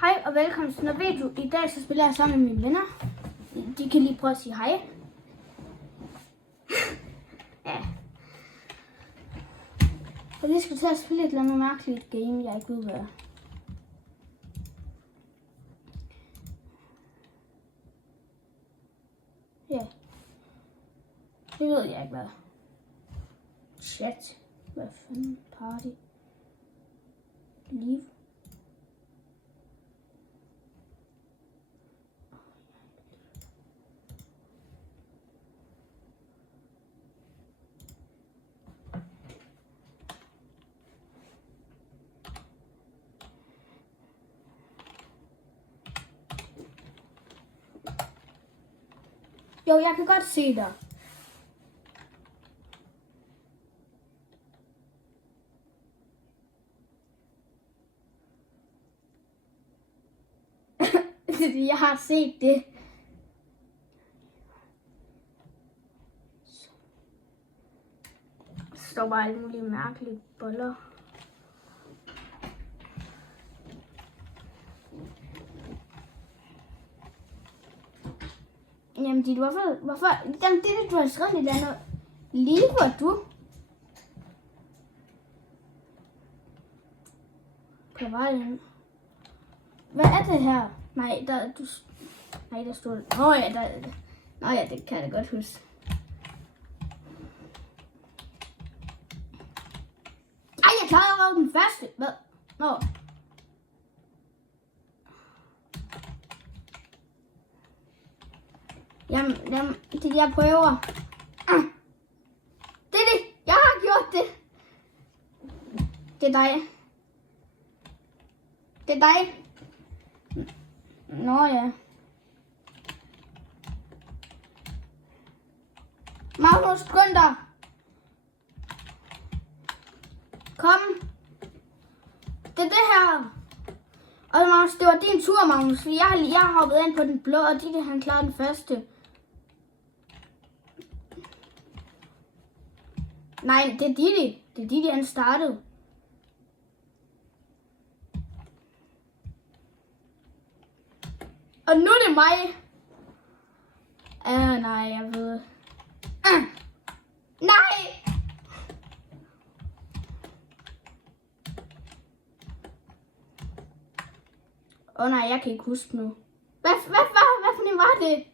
Hej og velkommen til en video. I dag så spiller jeg sammen med mine venner. De kan lige prøve at sige hej. Ja. Og vi skal til at spille et eller andet mærkeligt game, jeg ikke ved hvad. Ja. Det ved jeg ikke hvad. Chat. Hvad fanden? Party. Live. Jo, jeg kan godt se dig. Jeg har set det. Der står bare alle mulige mærkelige boller. Jamen, hvorfor? Jamen, det du har skrevet i den noget. Lever du? Hvad var det? Hvad er det her? Nej, der stod... Nå ja, det kan jeg godt huske. Ej, jeg klarede allerede den første. Hvad? Nå. Jamen, det jeg prøver. Det er det. Jeg har gjort det. Det er dig. Det er dig. Nå ja. Magnus, skynd dig. Kom. Det er det her. Og Magnus, det var din tur, Magnus. Jeg har hoppet ind på den blå, og Didi han klarede den første. Nej, det er Didi. Det er Didi, han startede. Og nu er det mig. Nej, jeg ved. Nej! Nej, jeg kan ikke huske nu. Hvad for en var det?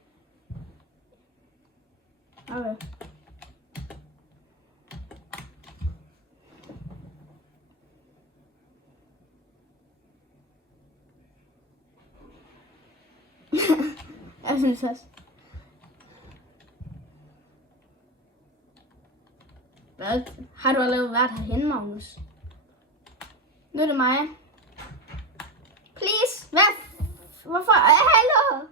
Okay. Jeg synes også. Hvad? Har du allerede været herhenne, Magnus? Nu er det mig. Please. Hvad? Hvorfor? Hallo?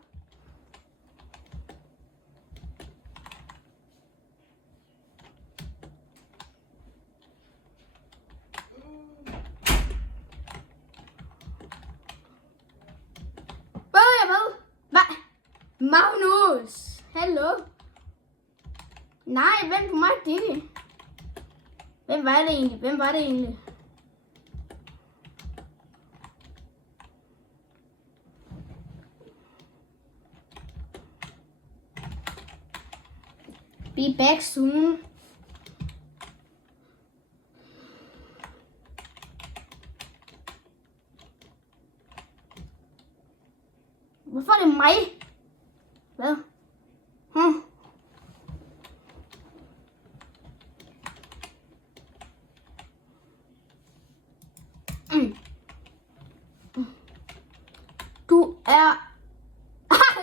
Hvad? Magnus! Hallo? Nej, vent på mig, Didi. Hvem var det egentlig? Be back soon. Hvorfor er det mig? Hvad? Du er...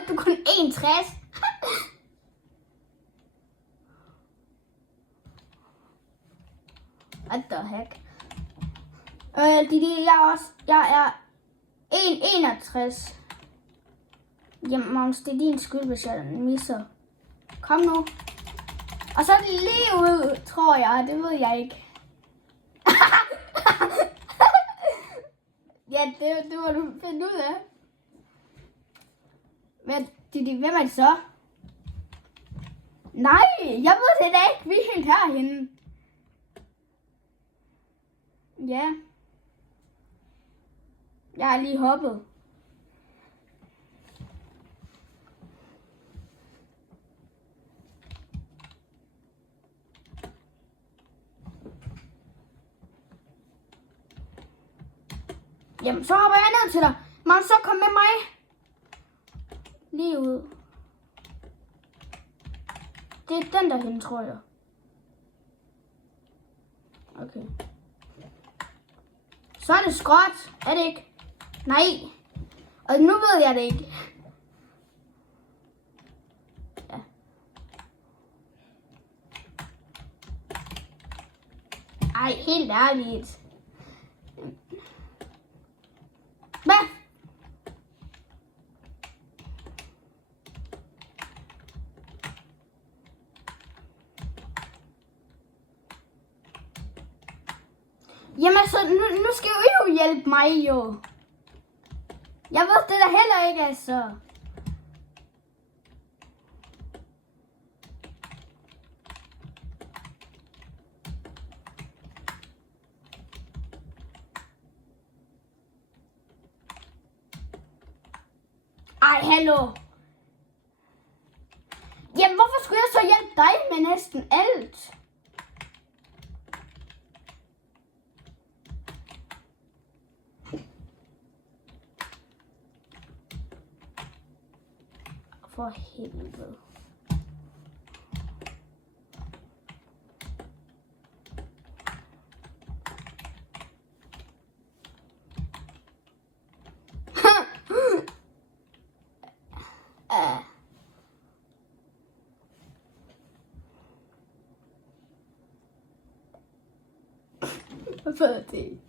du er kun 61. What the heck? Jeg er 1,61. Jamen, Magnus, det er din skyld, hvis jeg misser. Kom nu. Og så er det lige ud, tror jeg. Det ved jeg ikke. Ja, det må du finde ud af. Men, hvem er det så? Nej, jeg ved det da ikke. Vi er helt herhenne. Ja. Jeg er lige hoppet. Jamen, så hopper jeg ned til dig. Magnus, så kom med mig. Lige ud. Det er den der hende, tror jeg. Okay. Så er det skråt, er det ikke? Nej. Og nu ved jeg det ikke. Ja. Ej, helt ærligt. Hvad? Jamen så, nu skal I jo hjælpe mig jo. Jeg ved det der heller ikke, altså. Ej, hallo. Jamen, hvorfor skulle jeg så hjælpe dig med næsten alt? For helvede. Hvad er det?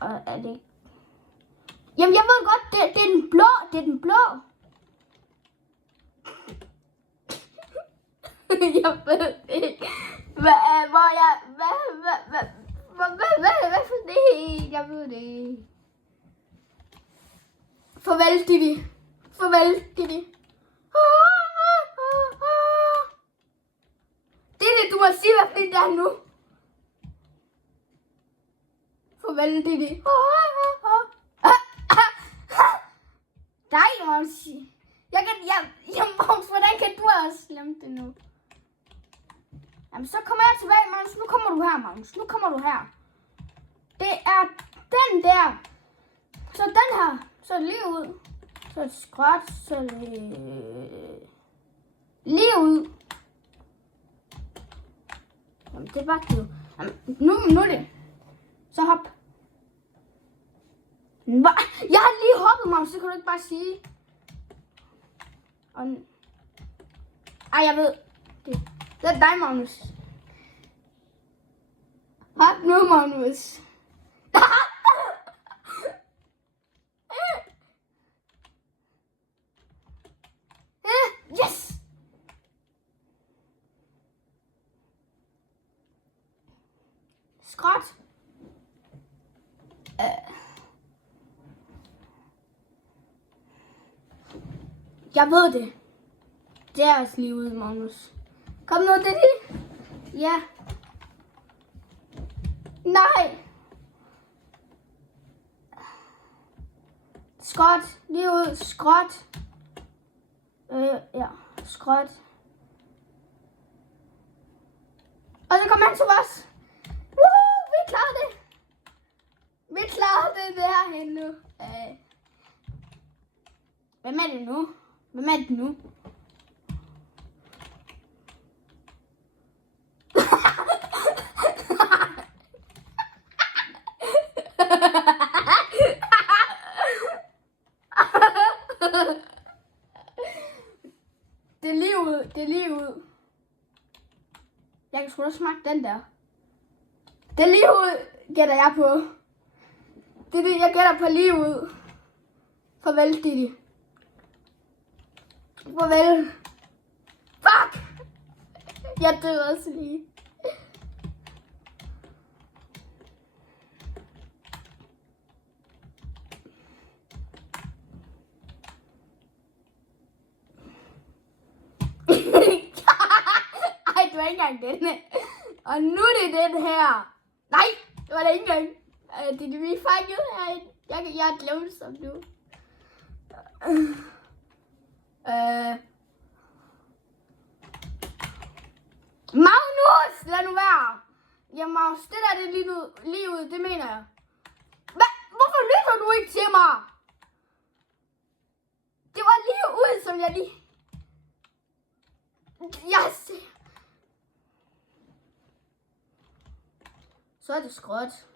Og er det ikke? Jamen, jeg ved godt, det er den blå. Det er den blå. Jeg ved det ikke. Hvad for det? Jeg ved det ikke. Farvel, Didi. Farvel, Didi. Didi, du må sige, hvad fint det er nu. Farvel, Didi. Nej, Magnus. Magnus, hvordan kan du også slemme det nu? Jamen, så kommer jeg tilbage, Magnus. Nu kommer du her, Magnus. Nu kommer du her. Det er den der. Så den her. Så lige ud. Så et skråt. Så lige ud. Jamen, det er bare det. Nu er det. Så hop. Jeg har lige hoppet, Magnus. Det kan du ikke bare sige. Ej, jeg ved. Det er dig, Magnus. Hop nu, Magnus. Yes! Skråt. Jeg ved det. Det er også lige ude, Magnus. Kom nu, det er det. Ja. Nej. Skråt. Lige ud. Skråt. Ja. Skråt. Og så kommer han til os. Woohoo! Vi klarer det. Vi klarer det derhen nu. Hvem er det nu? Hvem er det nu? Det er lige ud. Det er lige ud. Jeg kan sgu da smage den der. Det er lige ud, gætter jeg på. Det er det, jeg gætter på lige ud. Farvel, Didi. Farvel. Fuck! Jeg døde også lige. Ej, det var ikke engang den. Og nu er det den her. Nej, det var det ikke engang. Det er vi fanget herinde. Jeg har glemt som nu. Magnus, lad nu være. Ja, Magnus, det der det er lige ud, det mener jeg. Hvorfor lytter du ikke til mig? Det var lige ud, som jeg lige... Yes. Så er det skråt.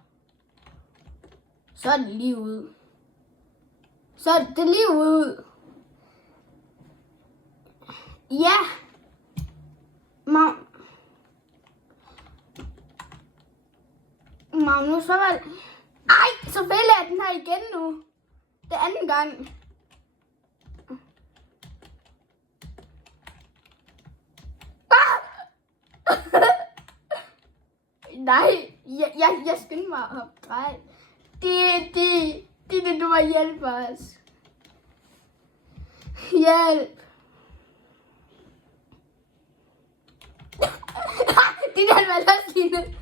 Så er det lige ud. Så er det lige ud. Ja. Magnus, hvad var det? Ej, selvfølgelig er den her igen nu. Det anden gang. Nej, jeg skynder mig op. Nej. Det, du må hjælpe os. Hjælp. Det der var løsline.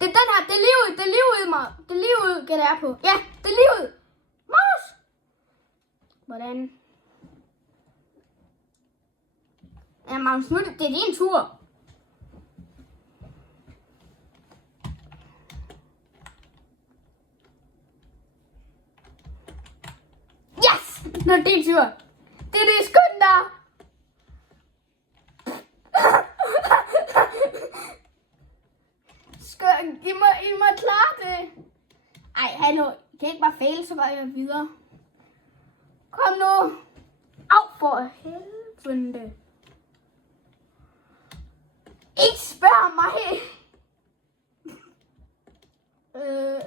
Det er den her, det er lige ud, det er lige ud, mig. Det er lige ud, gætter jeg på. Ja, det er lige ud. Magnus. Hvordan? Ja, Magnus, nu det er din tur. Yes! Nu er det din tur. Det er de sekunder. I må klare det. Ej, hallo. I kan ikke bare fejle, så går jeg videre. Kom nu. Au, for helvede. Ikke spørg mig.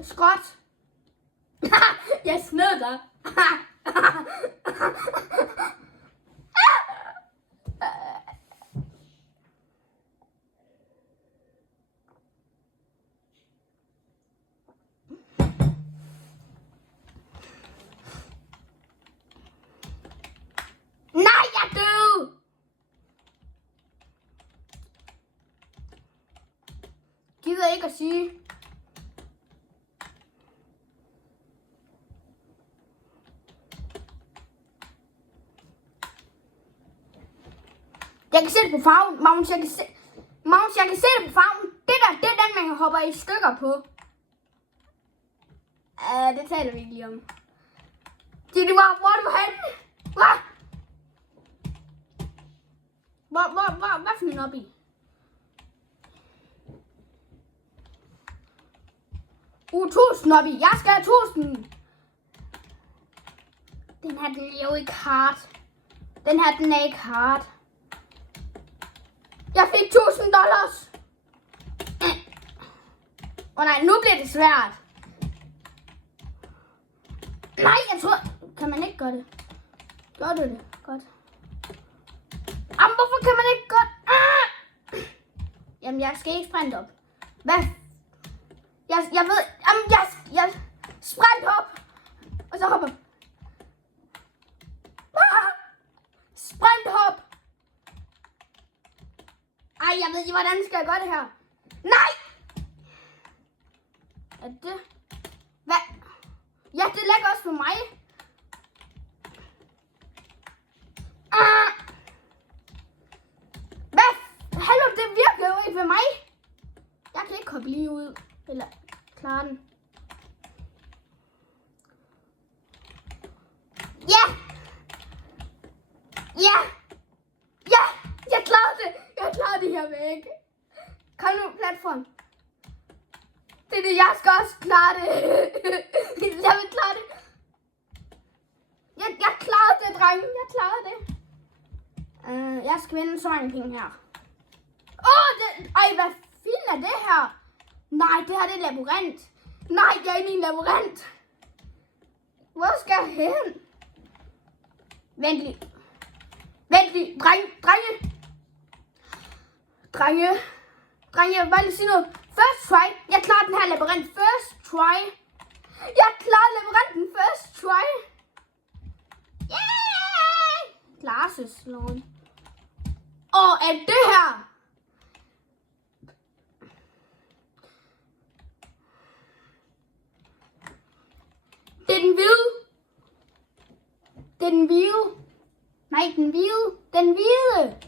Skråt. Jeg snød dig. Nej, jeg døde. Gider ikke at sige. Jeg kan se det på farven. Magnus, jeg kan se det på farven. Det der, det er den, man hopper i stykker på. Det taler vi ikke lige om. Det var, hvor er du henne? Hvad for en op i? Tusind op i. Jeg skal have 1000. Den her, den er jo ikke hard. Den her, den er ikke hard. Jeg fik $1000. Nej, nu bliver det svært. Nej, jeg tror... Kan man ikke gøre det? Gør du det? Godt. Jamen, hvorfor kan man ikke godt... Jamen, jeg skal ikke sprinte op. Hvad? Jeg ved... Jamen, jeg sprint op. Og så hopper. Sprint hop. Ej, jeg ved ikke, hvordan skal jeg gøre det her? Nej! Er det... Hvad? Ja, det lægger også for mig. Hvad? Hallo, det virker jo ikke for mig. Jeg kan ikke hoppe lige ud. Eller klare den. Ja! Ja! Ja! Jeg klarede det! Jeg klarede det her væk. Kom nu, platform. Det er det, jeg skal også klare det. Jeg vil klare det. Jeg klarede det, drenge. Jeg klarede det. Jeg skal vinde så mange penge her. Ej, hvad fint er det her? Nej, det her det er labyrint. Nej, jeg er inde i en labyrint. Hvor skal jeg hen? Vent lige. Drenge, jeg vil bare lige sige noget. First try. Jeg klarer den her labyrint. First try. Jeg klarer labyrinten first try. Yeah! Glasseslån. Og er det her? Det er den hvide. Det er den hvide. Nej, den hvide. Den hvide.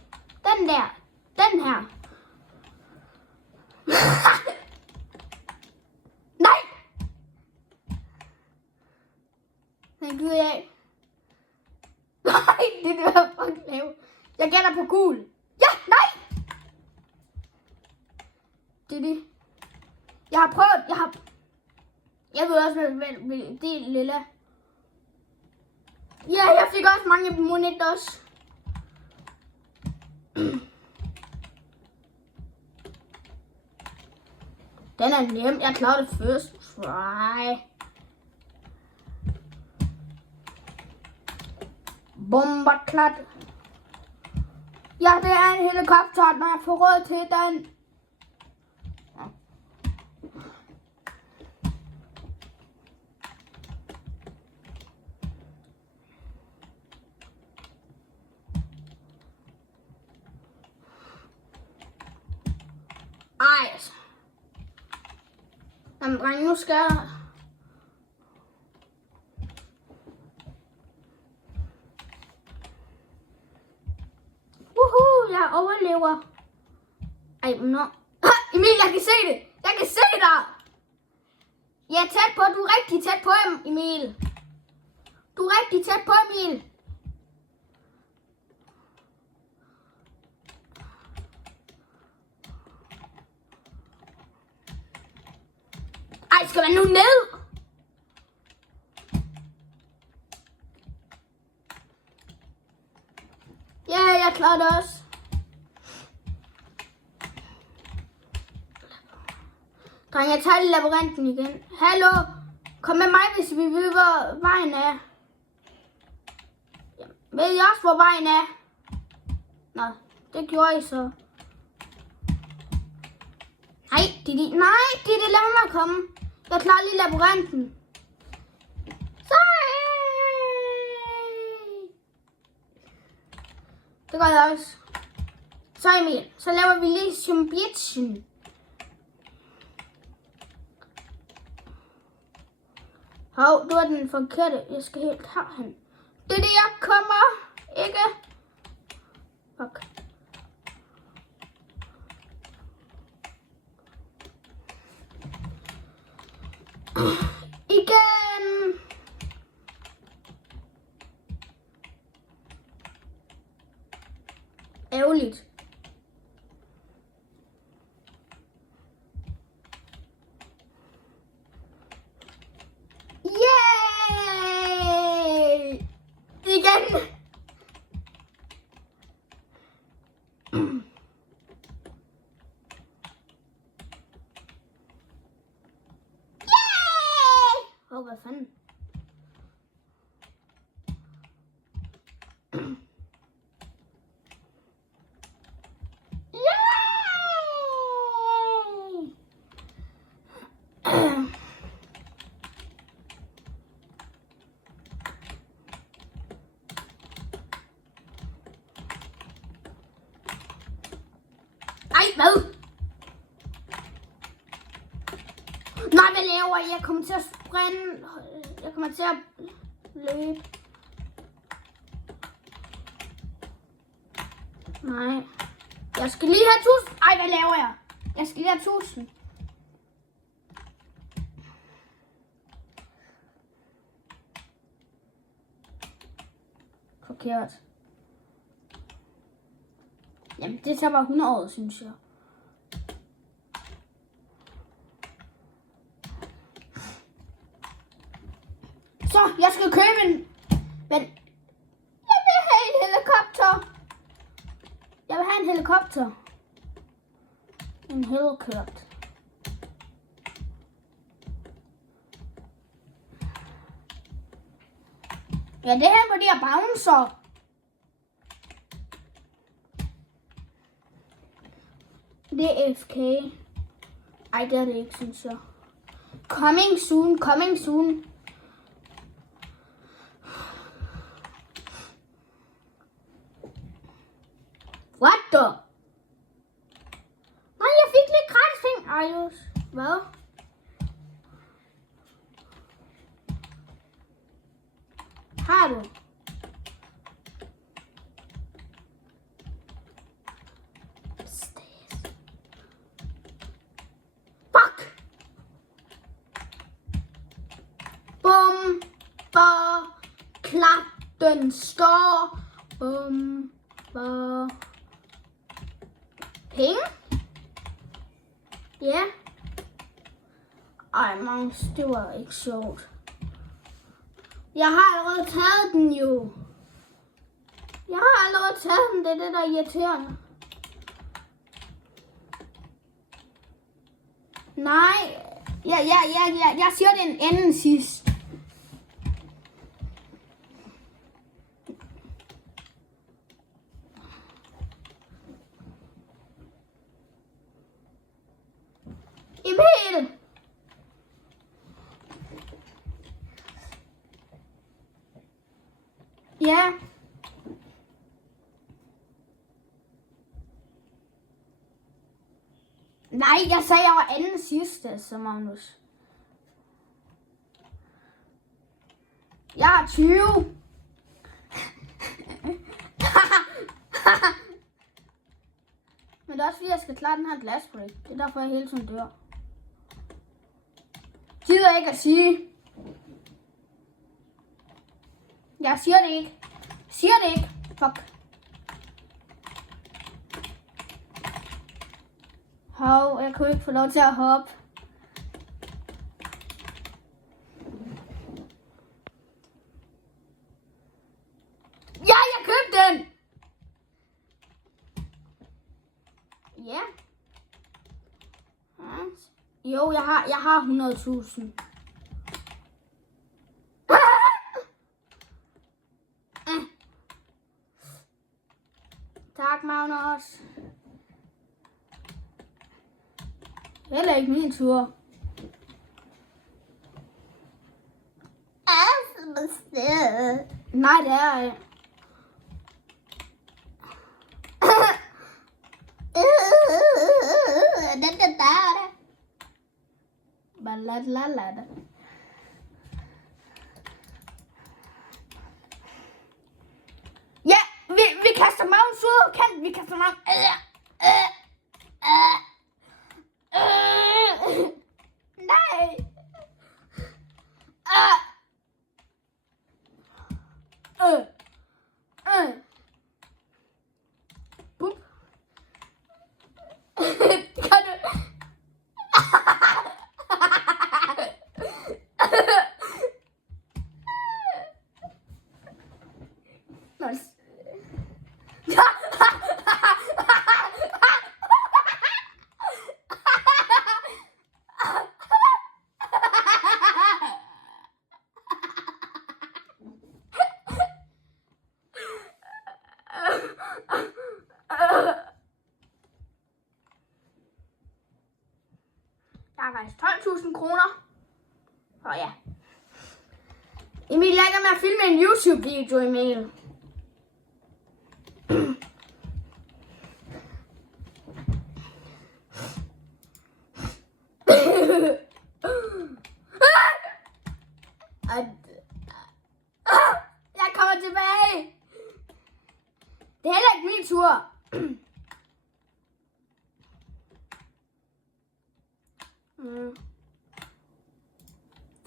Den der. Den her. det gider jeg ikke. Nej, det var fucking lave. Jeg gætter på gul. Ja, nej! Det. Jeg har prøvet, jeg ved også, hvad det er lilla. Ja, jeg fik også mange moneter også. Den er nem. Jeg klarede det first try. Bomberklat. Ja, det er en helikopter, når jeg får råd til den. Ej. Jamen, drenge, nu skal jeg... Jeg overlever. Ej, nå. Emil, jeg kan se det. Jeg kan se dig. Jeg er tæt på. Du er rigtig tæt på, Emil. Du er rigtig tæt på, Emil. Ej, skal man nu ned? Ja, jeg klarer det også. Dreng, jeg tager lige labyrinten igen. Hallo? Kom med mig, hvis vi ved, hvor vejen er. Ved I også, hvor vejen er? Nå, det gjorde I så. Nej, Didi, lad mig komme. Jeg klarer lige labyrinten. Det gør jeg også. Så Emil, så laver vi lige symbiotien. Hov, du er den forkerte. Jeg skal helt herhen. Det er det, jeg kommer. Ikke? Fuck. Igen. Ærgerligt. Yay! Igen. Yay! Hvad fanden? Ej, hvad? Nej, hvad laver jeg? Jeg kommer til at sprinte. Jeg kommer til at løbe. Nej. Jeg skal lige have 1000. Ej, hvad laver jeg? Jeg skal lige have 1000. Forkert. Jamen, det tager bare 100 år, synes jeg. Så, jeg skal købe en... Men... Jeg vil have en helikopter. Jeg vil have en helikopter. En helikopter. Ja, det her på de her bouncer. Det er FK. Ej, det er det ikke, synes jeg. Coming soon, coming soon. What the? Nej, jeg fik lidt gratis ting. Ej, hvad? Har du? Fuck! Bum! Ba! klart, den står. Penge? Ja. Ej, Magnus, det var ikke sjovt. Jeg har allerede taget den jo. Jeg har allerede taget den, det er det, der er irriterende. Nej, jeg siger det en anden sidst. Emil! Ja. Nej, jeg sagde, jeg var anden sidste, så Magnus. Jeg er 20. Men det er også fordi, jeg skal klare den her glasbreak. Det er derfor, jeg hele tiden dør. Gider ikke at sige. Jeg siger det ikke. Siger det ikke. Fuck. Hov, jeg kunne ikke få lov til at hoppe. Ja, jeg købte den! Ja. Jo, jeg har 100.000. Tak, Magnus. Heller ikke min tur. Nej, det er ikke. Ja, vi kaster Magnus ud af kanten. Vi kaster Magnus. Nej. Bup. Kan du? Jeg har faktisk 12.000 kroner. Og ja. Emil, jeg er i gang med at filme en YouTube-video, Emil. Jeg kommer tilbage. Det er heller ikke min tur.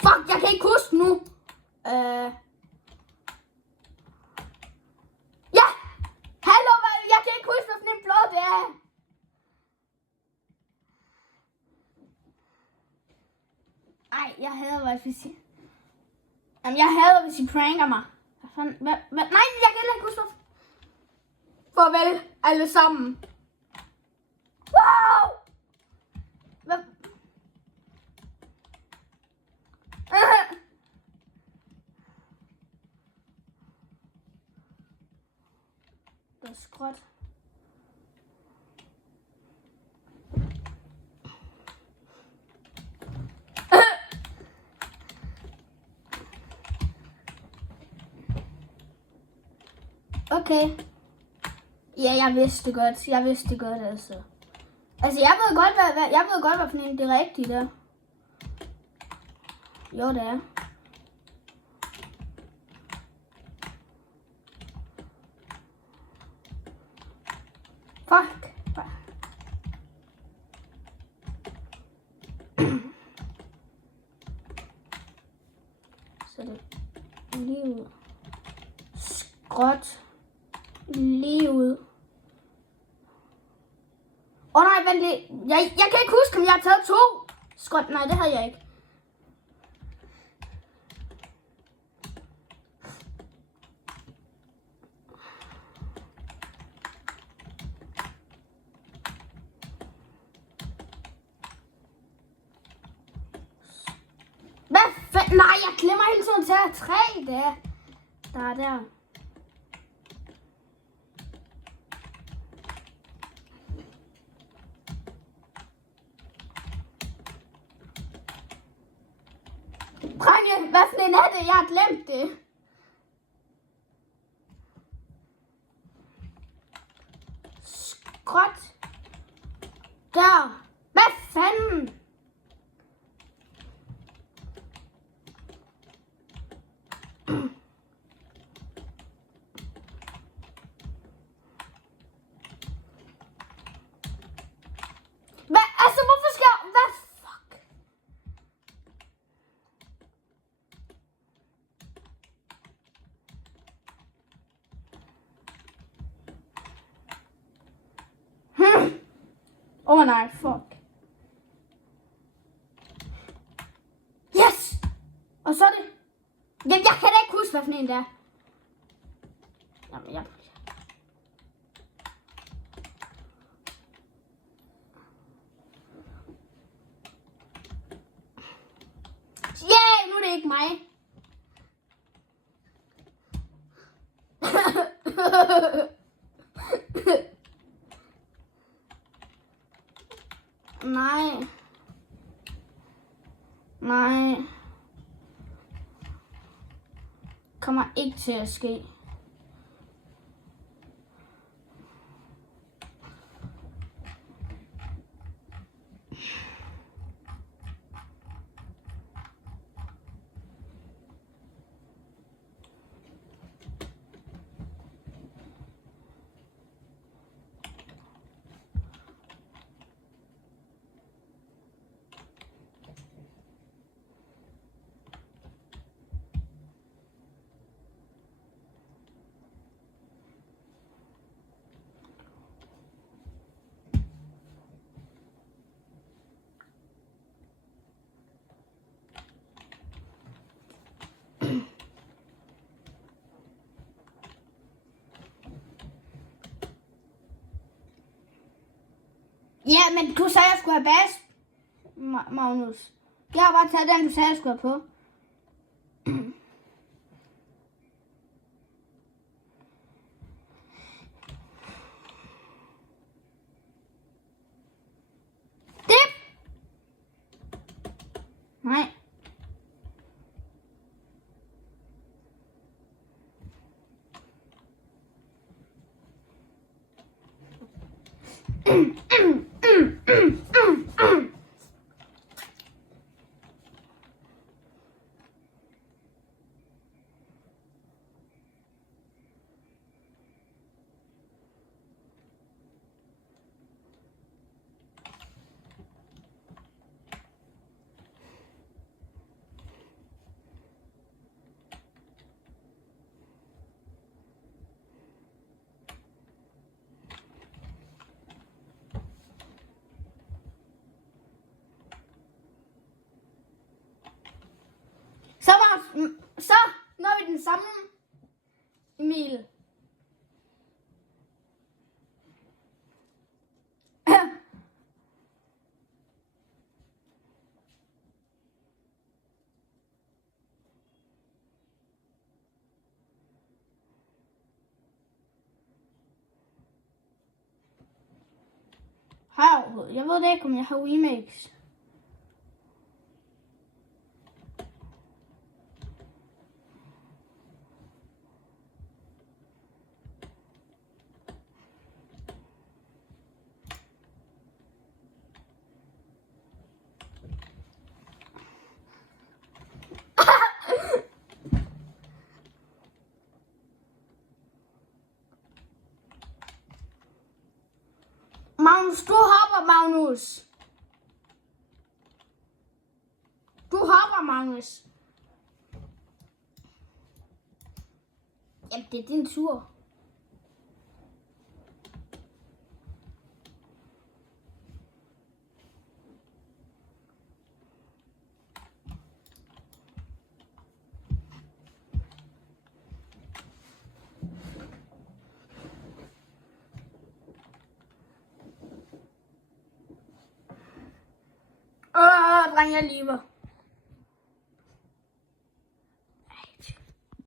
Fuck, jeg kan ikke huske nu. Ja! Hallo, jeg kan ikke huske, hvad en blå det er. Ej, jeg hader, hvis I... Jamen, jeg hader, hvis I pranker mig. Nej, jeg kan heller ikke huske, hvad... Farvel, alle sammen. Wow! Hvad? Det er skråt. Okay. Ja, jeg vidste det godt. Altså. Altså, jeg ved godt, hvad for en det rigtige der. Jo, det er. Fuck. Så det lige ud. skråt lige ud. Nej, vent lige. Jeg kan ikke huske, om jeg har taget 2 skråt. Nej, det havde jeg ikke. Nej, jeg glemmer hele tiden til at have 3 der. Der er der. Drenge, hvad for en er det? Jeg har glemt det. Skråt. Der. Hvad fanden? Hvorfor skal jeg... Hvad fuck? Nej, fuck. Yes! Og så er det... Jamen, jeg kan da ikke huske, hvad for en det er. Jamen, jeg... Nu er det ikke mig. Nej. Nej. Kommer ikke til at ske. Ja, men du sagde, jeg skulle have bas, Magnus. Jeg har bare taget den, du sagde, jeg skulle have på. Dip! Nej. Så når vi den samme Emil. Jeg ved det ikke, om jeg har remix. Magnus, du hopper, Magnus. Du hopper, Magnus. Jamen, det er din tur. Dreng, jeg lever.